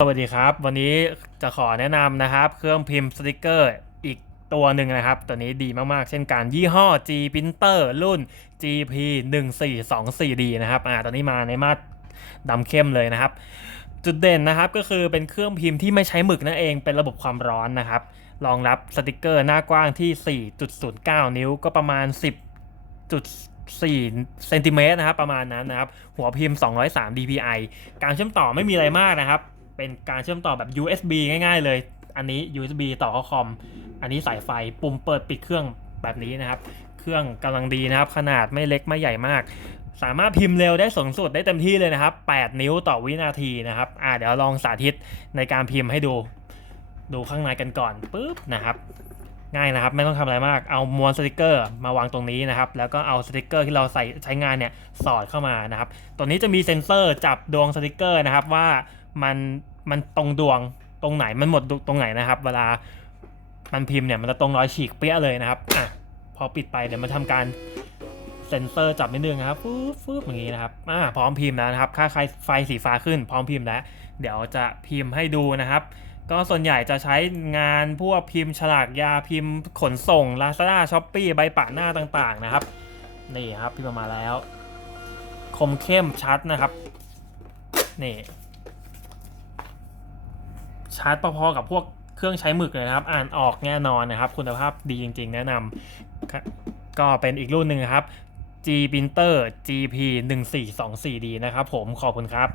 สวัสดีครับ วันนี้จะขอแนะนำนะครับ เครื่องพิมพ์สติกเกอร์อีกตัวหนึ่งนะครับ ตัวนี้ดีมากๆ เช่นกันยี่ห้อ G Printer รุ่น GP 1 4 2 4 D นะครับอ่าตัวนี้มาในมาตรดำเข้มเลยนะครับ จุดเด่นนะครับก็คือเป็นเครื่องพิมพ์ที่ไม่ใช้หมึกนั่นเองเป็นระบบความร้อนนะครับรองรับสติกเกอร์หน้ากว้างที่ 4.09 นิ้วก็ประมาณ 10.4เซนติเมตรนะครับ ประมาณนั้นนะครับ หัวพิมพ์ 203 dpi การเชื่อมต่อไม่มีอะไรมากนะครับ เป็นการเชื่อมต่อแบบ USB ง่ายๆเลย อันนี้ USB ต่อเข้าคอม อันนี้สายไฟปุ่มเปิดปิดเครื่องแบบนี้นะครับ เครื่องกำลังดีนะครับ ขนาดไม่เล็กไม่ใหญ่มาก สามารถพิมพ์เร็วได้สูงสุดได้เต็มที่เลยนะครับ 8 นิ้วต่อวินาทีนะครับอ่าเดี๋ยวลองสาธิตในการพิมพ์ให้ดู ดูข้างในกันก่อนปุ๊บนะครับง่ายนะครับ ไม่ต้องทำอะไรมากเอามวลสติกเกอร์มาวางตรงนี้นะครับ แล้วก็เอาสติกเกอร์ที่เราใส่ใช้งานเนี่ยสอดเข้ามานะครับ ตัวนี้จะมีเซ็นเซอร์จับดวงสติกเกอร์นะครับว่ามัน มันตรงดวงตรงไหนมันหมดตรงไหนนะครับ เวลามันพิมพ์เนี่ยมันจะตรงรอยฉีกเปี้ยเลยนะครับอะพอปิดไปเดี๋ยวมาทำการเซ็นเซอร์จับนิดนึงนะครับฟืบฟืบอย่างนี้นะครับอ่าพร้อมพิมพ์แล้วนะครับ ค่าไฟไฟสีฟ้าขึ้น พร้อมพิมพ์แล้ว เดี๋ยวจะพิมพ์ให้ดูนะครับ ก็ส่วนใหญ่จะใช้งานพวกพิมพ์ฉลากยาพิมพ์ขนส่ง Lazada s h o p e e ใบปะหน้าต่างๆนะครับ นี่ครับพิมพ์ออกมาแล้ว คมเข้มชัดนะครับ นี่ ชาร์จพอๆกับพวกเครื่องใช้หมึกเลยนะครับ อ่านออกแน่นอนนะครับ คุณภาพดีจริง ๆ แนะนำก็เป็นอีกรุ่นหนึ่งครับ G Printer GP 1 4 2 4 D นะครับผมขอบคุณครับ